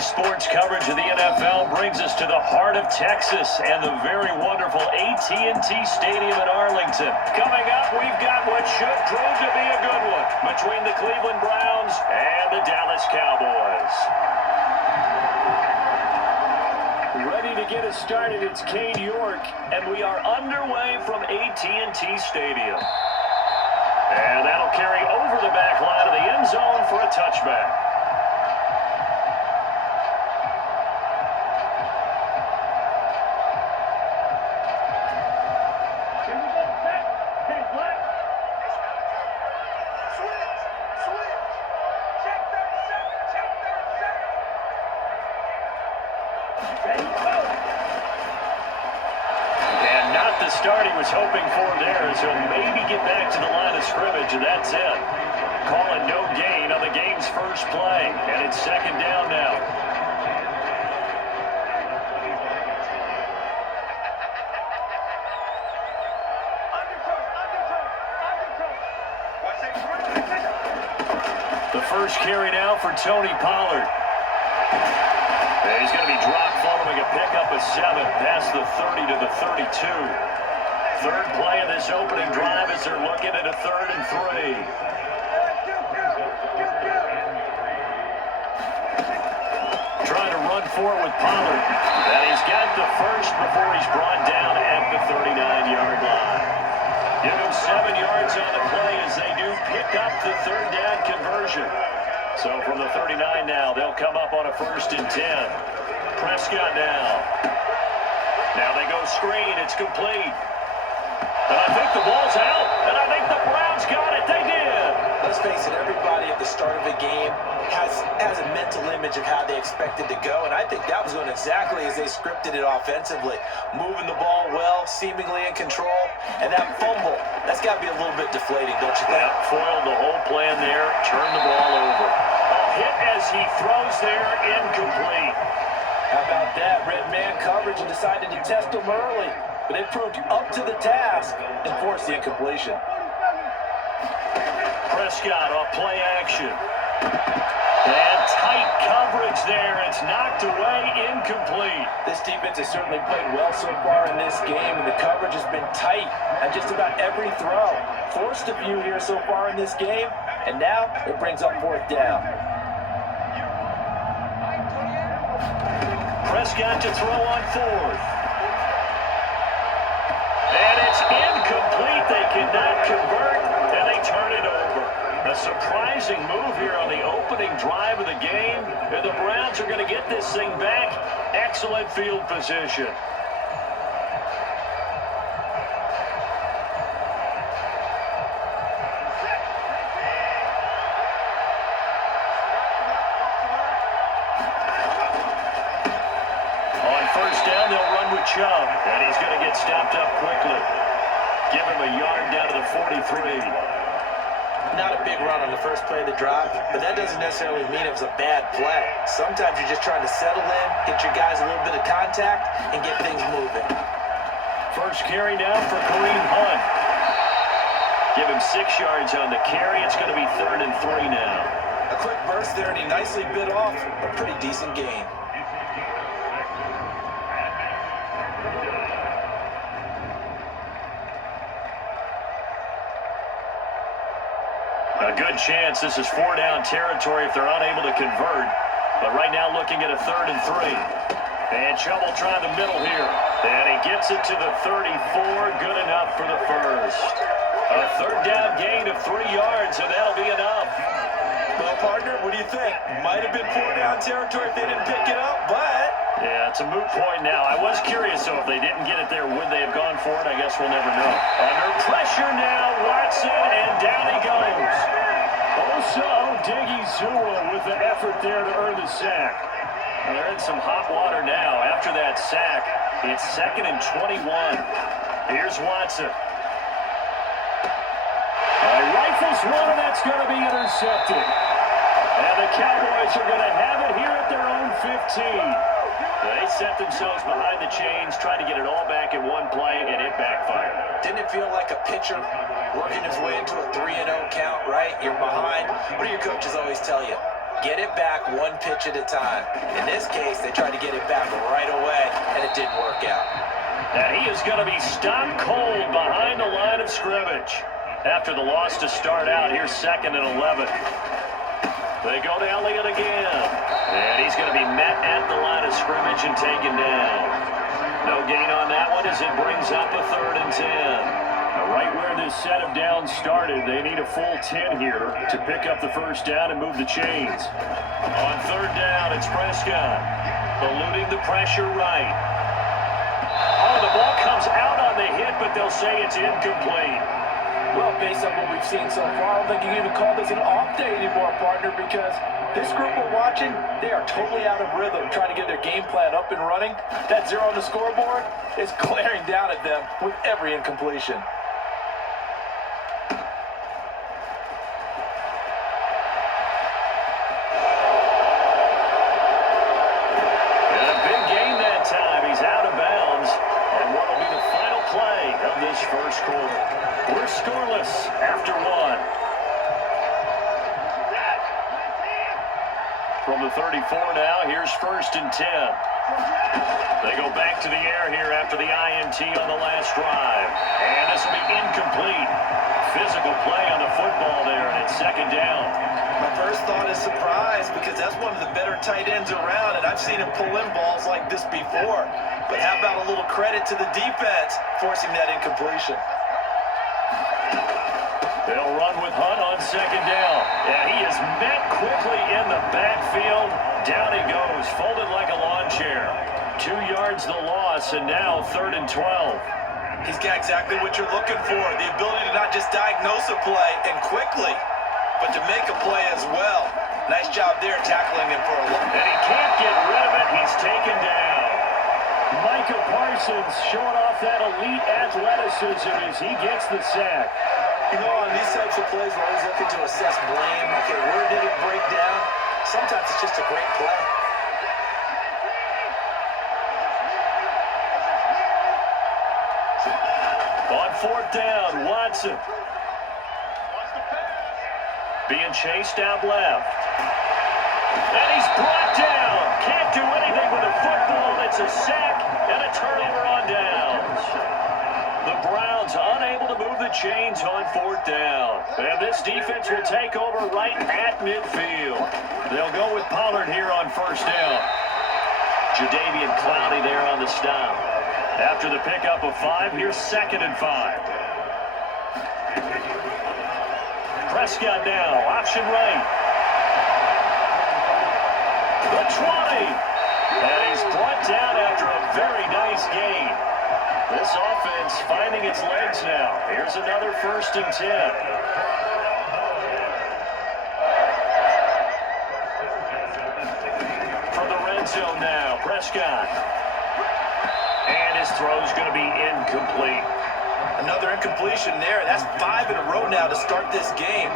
Today's sports coverage of the NFL brings us to the heart of Texas and the very wonderful H2H Stadium in Arlington. Coming up, we've got what should prove to be a good one between the Cleveland Browns and the Dallas Cowboys. Ready to get us started, it's Kane York, and we are underway from H2H Stadium. And that'll carry over the back line of the end zone for a touchback. And not the start he was hoping for there, as he'll maybe get back to the line of scrimmage, and that's it. Calling no gain on the game's first play, and it's second down now. The first carry now for Tony Pollard. He's going to be dropped following a pickup of 7 past the 30 to the 32. Third play of this opening drive as they're looking at a 3rd and 3. Trying to run forward with Pollard. And he's got the first before he's brought down at the 39-yard line. Give him 7 yards on the play as they do pick up the 3rd down conversion. So from the 39 now, they'll come up on a 1st and 10. Prescott now. Now they go screen. It's complete. And I think the ball's out. And I think the Browns got it. They did. Let's face it, everybody at the start of a game has a mental image of how they expect it to go. And I think that was going exactly as they scripted it offensively. Moving the ball well, seemingly in control. And that fumble, that's got to be a little bit deflating, don't you think? Yeah, foiled the whole plan there. Turned the ball over. Hit as he throws there, incomplete. How about that? Red man coverage and decided to test him early. But it proved up to the task and forced the incompletion. Prescott off play action. And tight coverage there. It's knocked away, incomplete. This defense has certainly played well so far in this game, and the coverage has been tight on just about every throw. Forced a few here so far in this game, and now it brings up 4th down. Prescott to throw on 4th. And it's incomplete. They cannot convert, and they turn it over. A surprising move here on the opening drive of the game. And the Browns are going to get this thing back. Excellent field position. Chubb, and he's going to get stopped up quickly. Give him a yard down to the 43. Not a big run on the first play of the drive, but that doesn't necessarily mean it was a bad play. Sometimes you're just trying to settle in, get your guys a little bit of contact, and get things moving. First carry now for Kareem Hunt. Give him 6 yards on the carry. It's going to be 3rd and 3 now. A quick burst there, and he nicely bit off a pretty decent gain. A good chance this is 4-down territory if they're unable to convert. But right now looking at a 3rd and 3. And Chubb will try the middle here. And he gets it to the 34. Good enough for the first. A 3rd down gain of 3 yards, and that'll be enough. Well, partner, what do you think? Might have been 4-down territory if they didn't pick it up, but... Yeah, it's a moot point now. I was curious, though, if they didn't get it there, would they have gone for it? I guess we'll never know. Under pressure now, Watson, and down he goes. Osa Odighizuwa with the effort there to earn the sack. And they're in some hot water now. After that sack, it's 2nd and 21. Here's Watson. Rifles one, and that's going to be intercepted. And the Cowboys are going to have it here at their own 15. They set themselves behind the chains, trying to get it all back in one play, and it backfired. Didn't it feel like a pitcher working his way into a 3-0 count, right? You're behind. What do your coaches always tell you? Get it back one pitch at a time. In this case, they tried to get it back right away, and it didn't work out. And he is going to be stopped cold behind the line of scrimmage. After the loss to start out, here's 2nd and 11. They go to Elliott again. And he's going to be met at the line of scrimmage and taken down. No gain on that one as it brings up a 3rd and 10. Right where this set of downs started, they need a full 10 here to pick up the first down and move the chains. On 3rd down, it's Prescott. Eluding the pressure right. Oh, the ball comes out on the hit, but they'll say it's incomplete. Well, based on what we've seen so far, I don't think you can even call this an off day anymore, partner, because this group we're watching, they are totally out of rhythm, trying to get their game plan up and running. That 0 on the scoreboard is glaring down at them with every incompletion. And a big gain that time. He's out of bounds. And what will be the final play of this first quarter? We're scoreless after 1. From the 34 now, here's 1st and 10. They go back to the air here after the INT on the last drive. And this will be incomplete. Physical play on the football there, and it's 2nd down. My first thought is surprise, because that's one of the better tight ends around, and I've seen him pull in balls like this before. But how about a little credit to the defense forcing that incompletion? They'll run with Hunt on 2nd down. And he is met quickly in the backfield. Down he goes, folded like a lawn chair. 2 yards the loss, and now 3rd and 12. He's got exactly what you're looking for, the ability to not just diagnose a play and quickly, but to make a play as well. Nice job there tackling him for a look. And he can't get rid of it. He's taken down. Micah Parsons showing off that elite athleticism as he gets the sack. You know, on these types of plays, we're always looking to assess blame. Okay, where did it break down? Sometimes it's just a great play. On 4th down, Watson. Being chased out left. And he's brought down. Can't do anything with a football. It's a sack and a turnover on downs. The Browns unable to move the chains on 4th down. And this defense will take over right at midfield. They'll go with Pollard here on 1st down. Jadeveon Clowney there on the stop. After the pickup of 5, here's 2nd and 5. Prescott now, option right. The 20. And he's brought down after a very nice gain. This offense finding its legs now. Here's another 1st and 10. From the red zone now, Prescott. And his throw's going to be incomplete. Another incompletion there. That's 5 in a row now to start this game.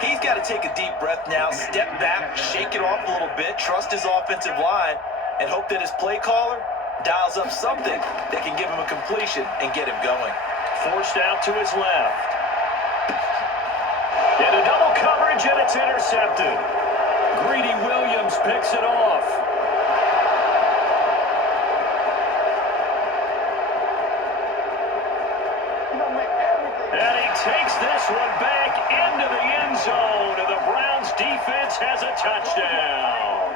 He's got to take a deep breath now, step back, shake it off a little bit, trust his offensive line, and hope that his play caller dials up something that can give him a completion and get him going. Forced out to his left. Into double coverage, and it's intercepted. Greedy Williams picks it off. And he takes this one back into the end zone, and the Browns defense has a touchdown.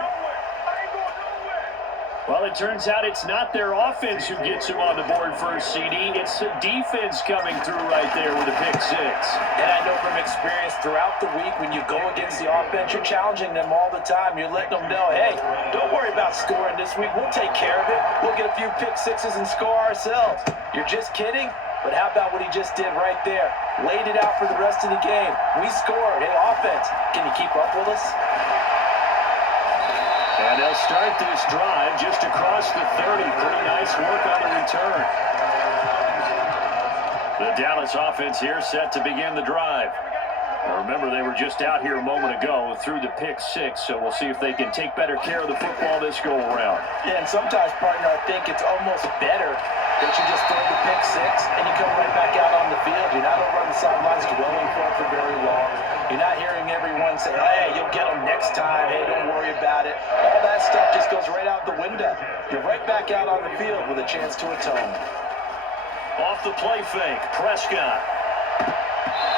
Well, it turns out it's not their offense who gets him on the board first, CD. It's the defense coming through right there with a pick 6. And I know from experience throughout the week, when you go against the offense, you're challenging them all the time. You're letting them know, hey, don't worry about scoring this week. We'll take care of it. We'll get a few pick 6s and score ourselves. You're just kidding? But how about what he just did right there? Laid it out for the rest of the game. We scored. Hey, offense, can you keep up with us? And they'll start this drive just across the 30. Pretty nice work on the return. The Dallas offense here set to begin the drive. Remember, they were just out here a moment ago through the pick six, so we'll see if they can take better care of the football this go-around. Yeah, and sometimes, partner, I think it's almost better that you just throw the pick six and you come right back out on the field. You're not over on the sidelines dwelling for it for very long. You're not hearing everyone say, hey, you'll get them next time. Hey, don't worry about it. All that stuff just goes right out the window. You're right back out on the field with a chance to atone. Off the play fake, Prescott.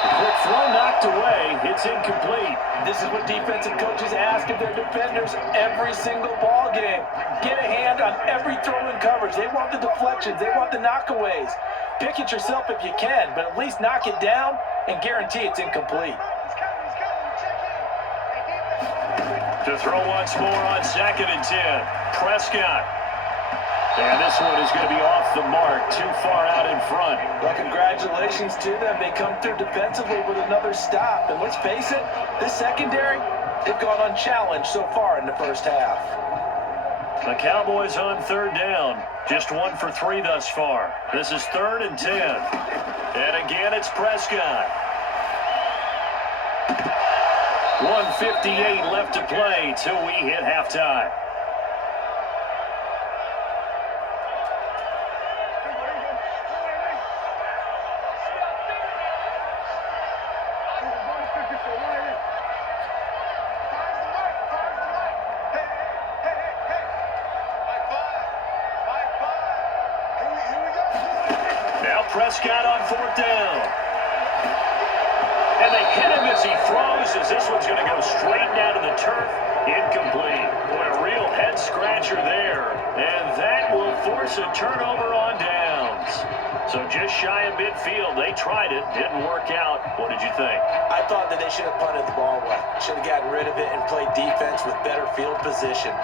Quick throw knocked away. It's incomplete. This is what defensive coaches ask of their defenders every single ball game. Get a hand on every throw in coverage. They want the deflections. They want the knockaways. Pick it yourself if you can, but at least knock it down and guarantee it's incomplete. To throw once more on 2nd and 10. Prescott. And this one is going to be off the mark, too far out in front. Well, congratulations to them. They come through defensively with another stop. And let's face it, this secondary, they've gone unchallenged so far in the first half. The Cowboys on 3rd down. Just 1 for 3 thus far. This is 3rd and 10. And again, it's Prescott. 1:58 left to play till we hit halftime. Prescott on 4th down. And they hit him as he throws, as this one's going to go straight down to the turf. Incomplete. Boy, a real head scratcher there. And that will force a turnover on downs. So just shy of midfield. They tried it. Didn't work out. What did you think? I thought that they should have punted the ball away. Should have gotten rid of it and played defense with better field position.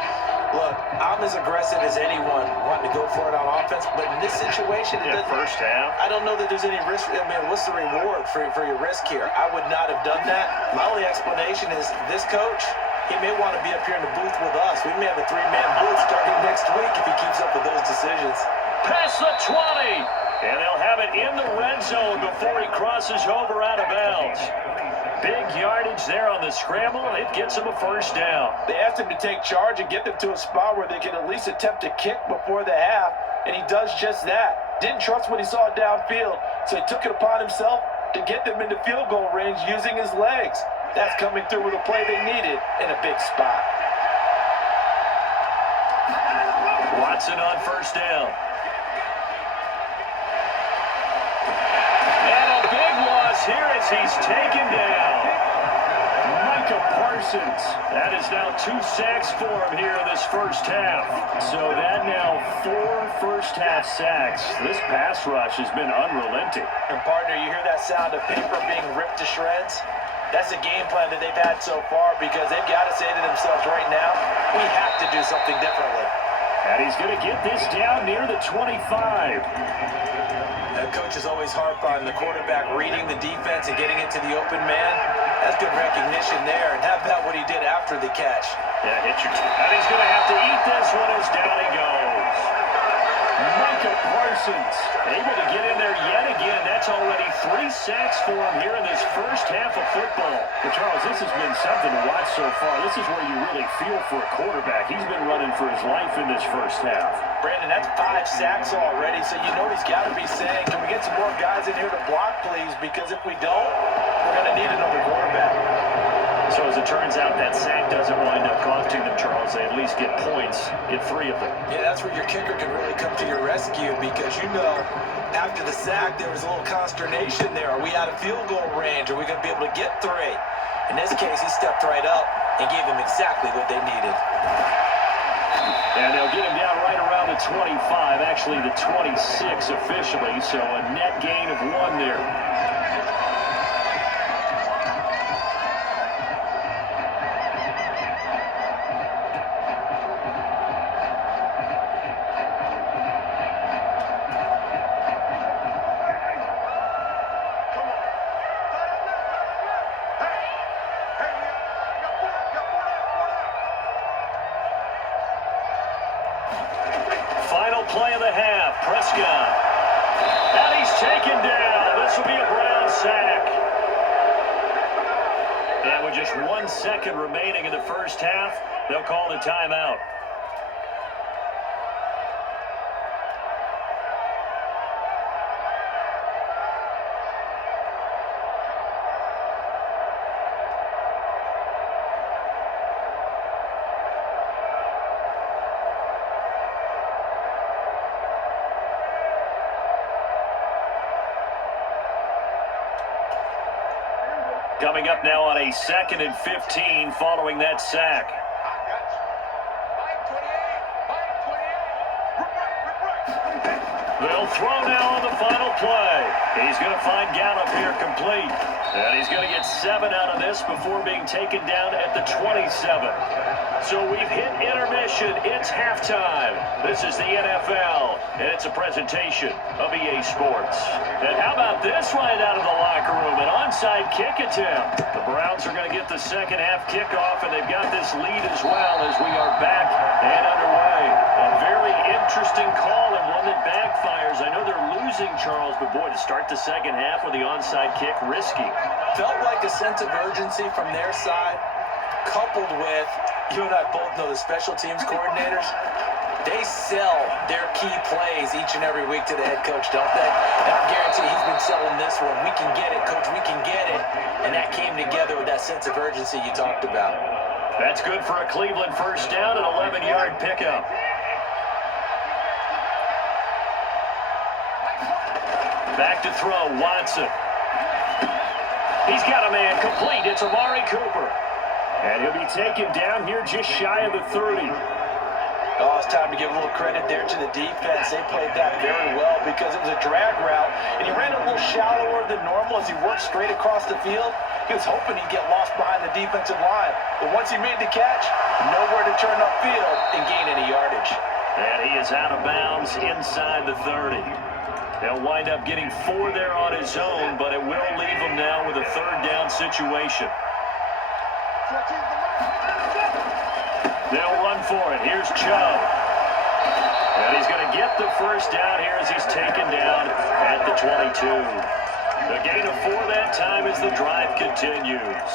Look, I'm as aggressive as anyone wanting to go for it on offense, but in this situation, First half. I don't know that there's any risk. I mean, what's the reward for your risk here? I would not have done that. My only explanation is this coach, he may want to be up here in the booth with us. We may have a 3-man booth starting next week if he keeps up with those decisions. Past the 20. And they'll have it in the red zone before he crosses over out of bounds. Big yardage there on the scramble. It gets him a first down. They asked him to take charge and get them to a spot where they can at least attempt to kick before the half, and he does just that. Didn't trust what he saw downfield, so he took it upon himself to get them into field goal range using his legs. That's coming through with a play they needed in a big spot. Watson on first down. Here as he's taken down. Parsons. That is now 2 sacks for him here in this first half. So that now 4 first-half sacks. This pass rush has been unrelenting. And, partner, you hear that sound of paper being ripped to shreds? That's the game plan that they've had so far because they've got to say to themselves right now, we have to do something differently. And he's going to get this down near the 25. The coach is always harp on the quarterback reading the defense and getting into the open man. That's good recognition there. And how about what he did after the catch? Yeah, hit your and he's going to have to eat this one as down he goes. Parsons able to get in there yet again. That's already 3 sacks for him here in this first half of football. But Charles, this has been something to watch so far. This is where you really feel for a quarterback. He's been running for his life in this first half. Brandon, that's 5 sacks already, so you know he's got to be saying, can we get some more guys in here to block, please? Because if we don't, we're going to need another quarterback. So as it turns out, that sack doesn't wind up costing them, Charles. They at least get points, get 3 of them. Yeah, that's where your kicker can really come to your rescue because, you know, after the sack, there was a little consternation there. Are we out of field goal range? Are we going to be able to get 3? In this case, he stepped right up and gave them exactly what they needed. And they'll get him down right around the 25, actually the 26 officially, so a net gain of 1 there. Play of the half, Prescott. And he's taken down. This will be a Brown sack. And with just 1 second remaining in the first half, they'll call the timeout. Coming up now on a 2nd and 15 following that sack. They'll throw now on the final play. He's going to find Gallup here complete. And he's going to get 7 out of this before being taken down at the 27. So we've hit intermission. It's halftime. This is the NFL, and it's a presentation of EA Sports. And how about this right out of the locker room? An onside kick attempt. The Browns are going to get the second half kickoff, and they've got this lead as well as we are back and underway. A very interesting call and one that backfires. I know they're losing, Charles, but boy, to start the second half with the onside kick, risky. Felt like a sense of urgency from their side, coupled with, you and I both know the special teams coordinators, they sell their key plays each and every week to the head coach, don't they? And I guarantee he's been selling this one. We can get it, coach, we can get it. And that came together with that sense of urgency you talked about. That's good for a Cleveland first down, an 11-yard pickup. Back to throw, Watson. He's got a man complete. It's Amari Cooper. And he'll be taken down here just shy of the 30. Oh, it's time to give a little credit there to the defense. They played that very well because it was a drag route, and he ran a little shallower than normal as he worked straight across the field. He was hoping he'd get lost behind the defensive line. But once he made the catch, nowhere to turn upfield and gain any yardage. And he is out of bounds inside the 30. He'll wind up getting 4 there on his own, but it will leave him now with a third down situation. They'll run for it. Here's Chubb. And he's going to get the first down here as he's taken down at the 22. The gain of 4 that time as the drive continues.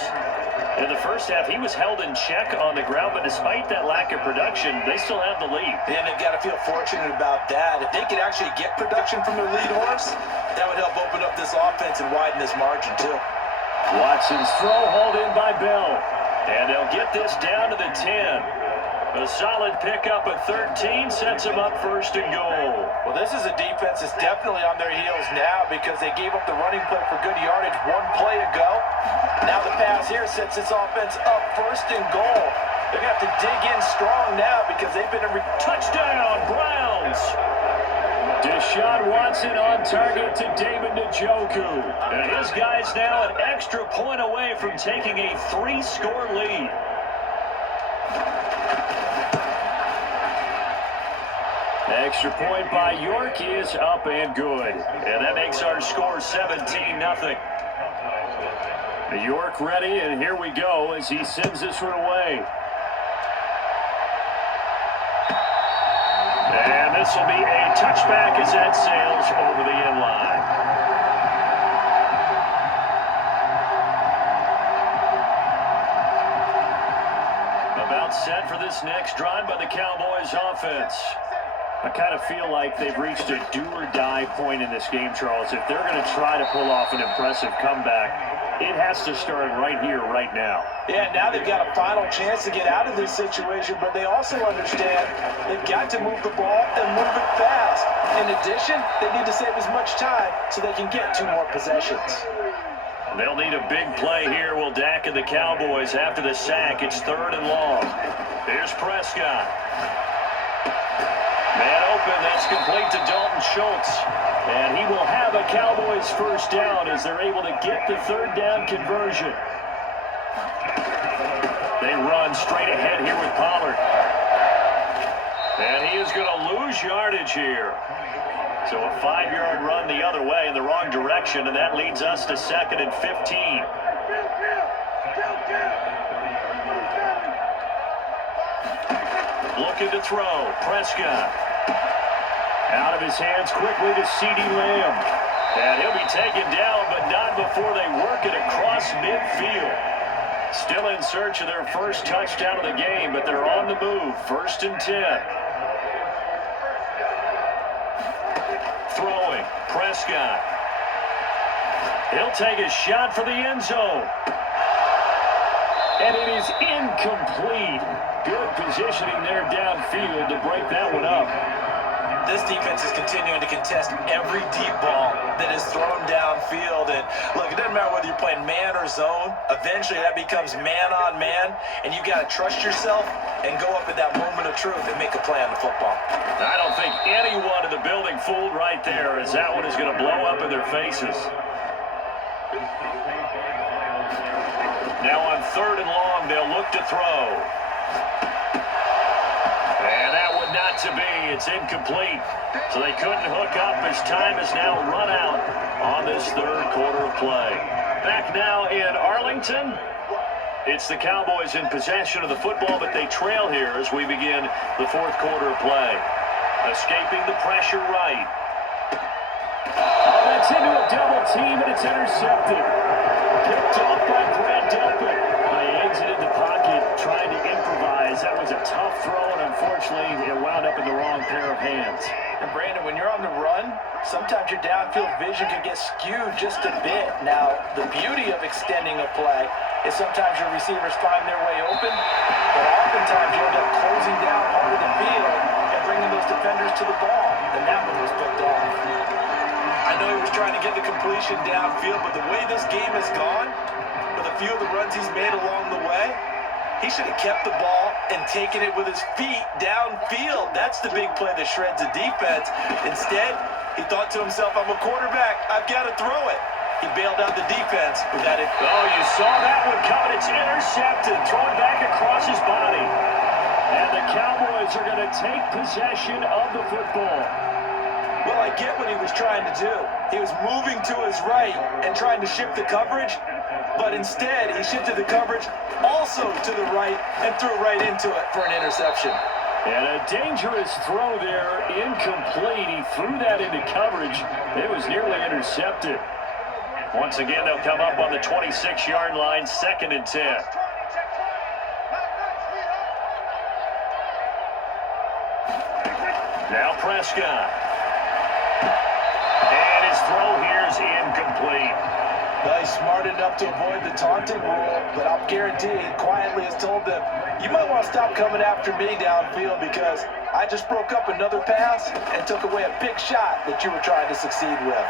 In the first half, he was held in check on the ground, but despite that lack of production, they still have the lead. And they've got to feel fortunate about that. If they could actually get production from their lead horse, that would help open up this offense and widen this margin, too. Watson's throw hauled in by Bell. And they'll get this down to the 10. A solid pickup of 13 sets him up first and goal. Well, this is a defense that's definitely on their heels now because they gave up the running play for good yardage 1 play ago. Now the pass here sets this offense up first and goal. They're going to have to dig in strong now because they've been a touchdown, Browns! Deshaun Watson on target to David Njoku. And his guys now an extra point away from taking a 3-score lead. Extra point by York is up and good. And that makes our score 17-0. York ready, and here we go as he sends this one away. And this will be a touchback as that sails over the end line. About set for this next drive by the Cowboys offense. I kind of feel like they've reached a do-or-die point in this game, Charles. If they're going to try to pull off an impressive comeback, it has to start right here, right now. Yeah, now they've got a final chance to get out of this situation, but they also understand they've got to move the ball and move it fast. In addition, they need to save as much time so they can get 2 more possessions. They'll need a big play here, will Dak and the Cowboys after the sack. It's 3rd and long. Here's Prescott. Man open, that's complete to Dalton Schultz. And he will have a Cowboys first down as they're able to get the 3rd down conversion. They run straight ahead here with Pollard. And he is going to lose yardage here. So a 5-yard run the other way in the wrong direction, and that leads us to 2nd and 15. Looking to throw. Prescott. Out of his hands quickly to CeeDee Lamb. And he'll be taken down, but not before they work it across midfield. Still in search of their first touchdown of the game, but they're on the move. 1st and 10. Throwing. Prescott. He'll take a shot for the end zone. And it is incomplete. Good positioning there downfield to break that one up. This defense is continuing to contest every deep ball that is thrown downfield. And look, it doesn't matter whether you're playing man or zone. Eventually that becomes man on man, and you got to trust yourself and go up at that moment of truth and make a play on the football. I don't think anyone in the building fooled right there, as that one is going to blow up in their faces. Now on 3rd and long, they'll look to throw. And that one not to be. It's incomplete. So they couldn't hook up as time has now run out on this 3rd quarter of play. Back now in Arlington. It's the Cowboys in possession of the football, but they trail here as we begin the 4th quarter of play. Escaping the pressure right. Oh, that's into a double team, and it's intercepted. Picked off by Brad Delpit. He exited the pocket, trying to improvise. That was a tough throw, and unfortunately, it wound up in the wrong pair of hands. And Brandon, when you're on the run, sometimes your downfield vision can get skewed just a bit. Now, the beauty of extending a play is sometimes your receivers find their way open, but oftentimes you end up closing down part of the field and bringing those defenders to the ball. And that one was picked off. I know he was trying to get the completion downfield, but the way this game has gone, with a few of the runs he's made along the way, he should have kept the ball and taken it with his feet downfield. That's the big play that shreds the defense. Instead, he thought to himself, I'm a quarterback, I've got to throw it. He bailed out the defense with that. Oh, you saw that one coming. It's intercepted, thrown back across his body. And the Cowboys are going to take possession of the football. Well, I get what he was trying to do. He was moving to his right and trying to shift the coverage, but instead he shifted the coverage also to the right and threw right into it for an interception. And a dangerous throw there, incomplete. He threw that into coverage. It was nearly intercepted. Once again, they'll come up on the 26-yard line, 2nd and 10. Now Prescott. And his throw here is incomplete. Well, he's smart enough to avoid the taunting rule, but I'll guarantee he quietly has told them, you might want to stop coming after me downfield because I just broke up another pass and took away a big shot that you were trying to succeed with.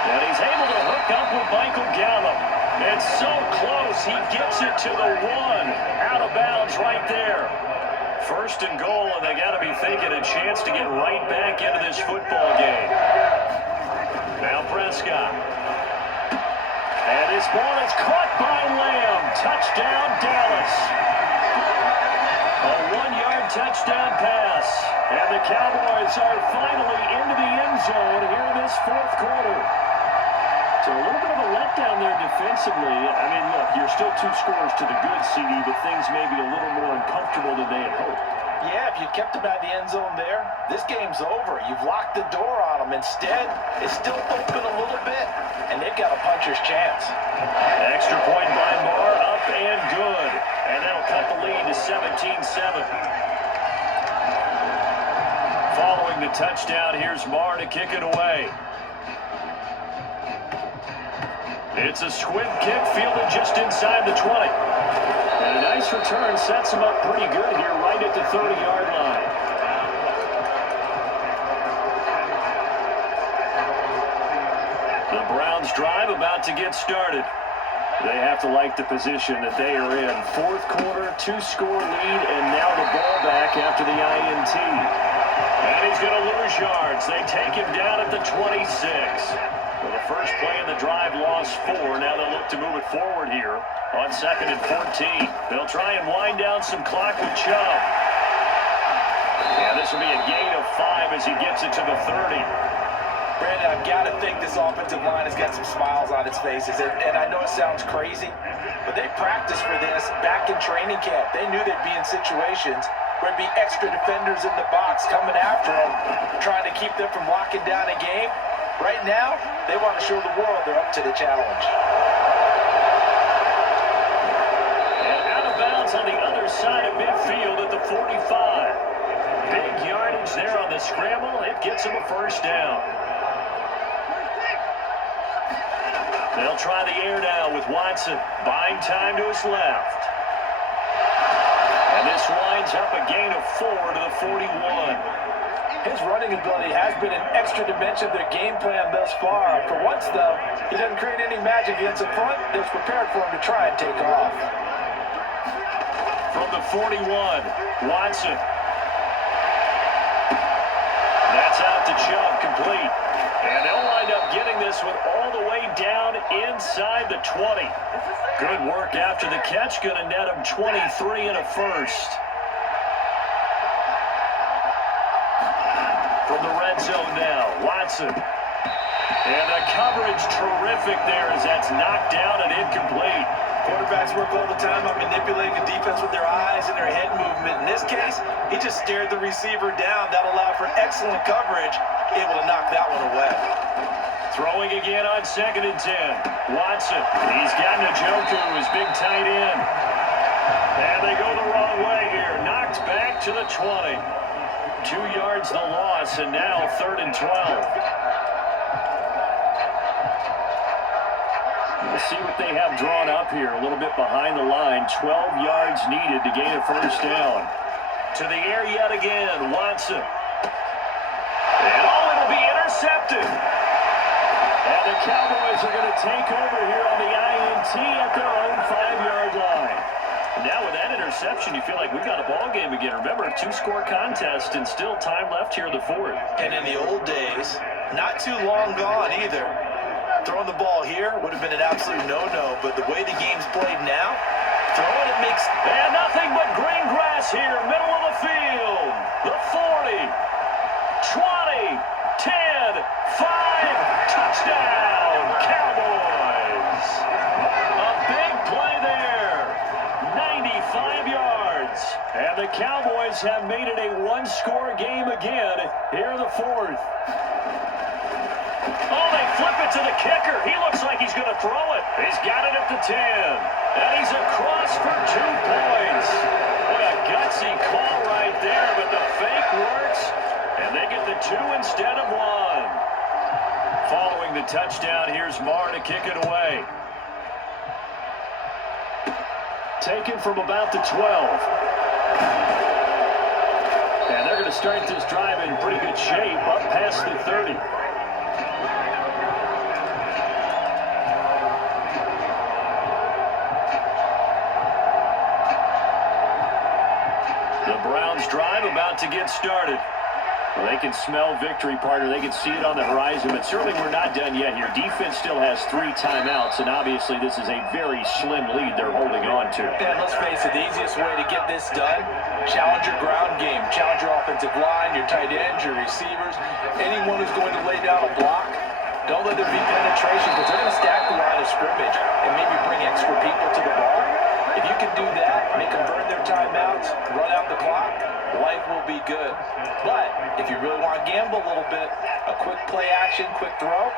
And he's able to hook up with Michael Gallup. It's so close, he gets it to the 1. Out of bounds right there. 1st and goal, and they got to be thinking a chance to get right back into this football game. Now Prescott. And this ball is caught by Lamb. Touchdown, Dallas. A 1-yard touchdown pass. And the Cowboys are finally into the end zone here in this 4th quarter. So a little bit of a letdown there defensively. I mean, look, you're still 2 scores to the good, CD, but things may be a little more uncomfortable than they had hoped. Yeah, if you kept them at the end zone there, this game's over. You've locked the door on them. Instead, it's still open a little bit, and they've got a puncher's chance. Extra point by Marr, up and good. And that'll cut the lead to 17-7. Following the touchdown, here's Marr to kick it away. It's a squib kick fielded just inside the 20. And a nice return sets him up pretty good here right at the 30-yard line. The Browns drive about to get started. They have to like the position that they are in. 4th quarter, 2-score lead, and now the ball back after the INT. And he's going to lose yards. They take him down at the 26. Well, the first play in the drive lost 4. Now they'll look to move it forward here on 2nd and 14. They'll try and wind down some clock with Chubb. Yeah, this will be a gain of 5 as he gets it to the 30. Brandon, I've got to think this offensive line has got some smiles on its faces. And I know it sounds crazy, but they practiced for this back in training camp. They knew they'd be in situations where there'd be extra defenders in the box coming after them, trying to keep them from locking down a game. Right now, they want to show the world they're up to the challenge. It's on the other side of midfield at the 45. Big yardage there on the scramble. It gets him a first down. They'll try the air now with Watson. Buying time to his left. And this winds up a gain of 4 to the 41. His running ability has been an extra dimension of their game plan thus far. For once, though, he doesn't create any magic against the front. They're prepared for him to try and take off. From the 41, Watson. That's out to Chubb, complete. And they'll wind up getting this one all the way down inside the 20. Good work after the catch. Going to net him 23 and a first. From the red zone now, Watson. And the coverage terrific there as that's knocked down and incomplete. Quarterbacks work all the time on manipulating the defense with their eyes and their head movement. In this case, he just stared the receiver down. That allowed for excellent coverage, able to knock that one away. Throwing again on 2nd and 10. Watson, he's got Njoku, his big tight end. And they go the wrong way here. Knocked back to the 20. 2 yards the loss, and now 3rd and 12. We'll see what they have drawn up here. A little bit behind the line. 12 yards needed to gain a first down. To the air yet again. Watson. And it'll be intercepted. And the Cowboys are going to take over here on the INT at their own 5-yard line. Now with that interception, you feel like we've got a ball game again. Remember, a 2-score contest and still time left here in the 4th. And in the old days, not too long gone either. Throwing the ball here would have been an absolute no-no, but the way the game's played now, throwing it makes... And nothing but green grass here, middle of the field. The 40, 20, 10, 5, touchdown, Cowboys. A big play there, 95 yards. And the Cowboys have made it a 1-score game again here in the 4th. Oh, they flip it to the kicker. He looks like he's going to throw it. He's got it at the 10. And he's across for 2 points. What a gutsy call right there, but the fake works. And they get the 2 instead of 1. Following the touchdown, here's Marr to kick it away. Taken from about the 12. And they're going to start this drive in pretty good shape up past the 30. The Browns drive about to get started. Well, they can smell victory, partner. They can see it on the horizon, but certainly we're not done yet here. Defense still has 3 timeouts, and obviously this is a very slim lead they're holding on to. And let's face it, the easiest way to get this done, challenge your ground game. Challenge your offensive line, your tight ends, your receivers, anyone who's going to lay down a block. Don't let there be penetration, because they're going to stack the line of scrimmage and maybe bring extra people to the ball. If you can do that, make them burn their timeouts, run out the clock, life will be good. But if you really want to gamble a little bit, a quick play action, quick throw,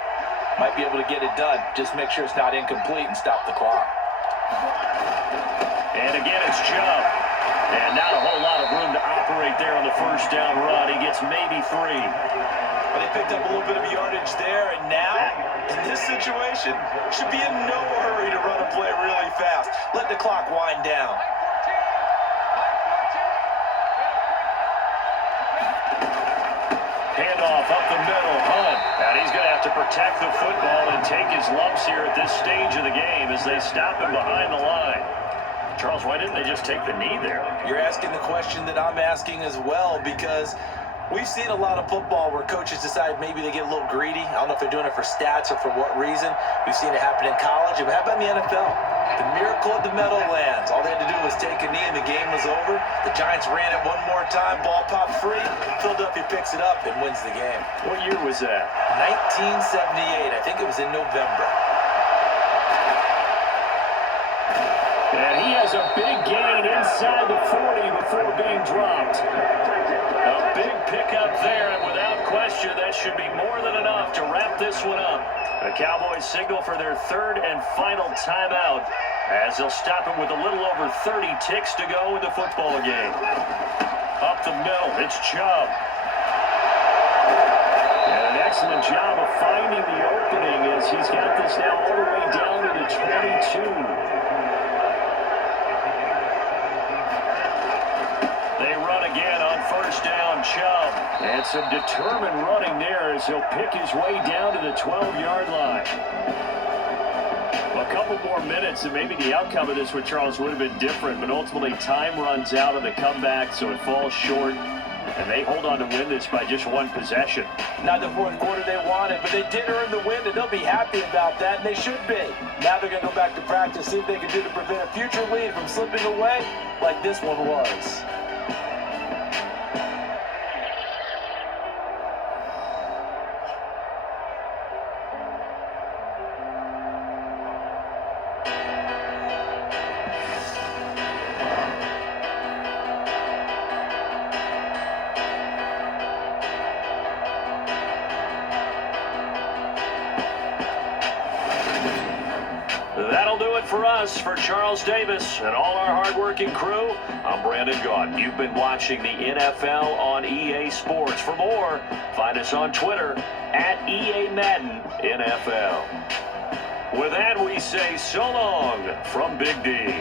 might be able to get it done. Just make sure it's not incomplete and stop the clock. And again, it's Chubb. And not a whole lot of room to operate there on the first down run. He gets maybe 3. Well, they picked up a little bit of yardage there, and now, in this situation, should be in no hurry to run a play really fast. Let the clock wind down. Handoff up the middle, Hunt. And he's going to have to protect the football and take his lumps here at this stage of the game as they stop him behind the line. Charles, why didn't they just take the knee there? You're asking the question that I'm asking as well, because we've seen a lot of football where coaches decide maybe they get a little greedy. I don't know if they're doing it for stats or for what reason. We've seen it happen in college. But how about in the NFL? The miracle of the Meadowlands. All they had to do was take a knee and the game was over. The Giants ran it one more time. Ball popped free. Philadelphia picks it up and wins the game. What year was that? 1978. I think it was in November. And he has a big gain inside the 40 before being dropped. A big pickup there, and without question, that should be more than enough to wrap this one up. The Cowboys signal for their 3rd and final timeout as they'll stop him with a little over 30 ticks to go in the football game. Up the middle, it's Chubb. And an excellent job of finding the opening as he's got this now all the way down to the 22. They run again on first down, Chubb. And some determined running there as he'll pick his way down to the 12-yard line. A couple more minutes and maybe the outcome of this with Charles would have been different, but ultimately time runs out on the comeback, so it falls short, and they hold on to win this by just one possession. Not the fourth quarter they wanted, but they did earn the win, and they'll be happy about that, and they should be. Now they're going to go back to practice, see if they can do to prevent a future lead from slipping away like this one was. That'll do it for us. For Charles Davis and all our hardworking crew, I'm Brandon Gaudin. You've been watching the NFL on EA Sports. For more, find us on Twitter at EA Madden NFL. With that, we say so long from Big D.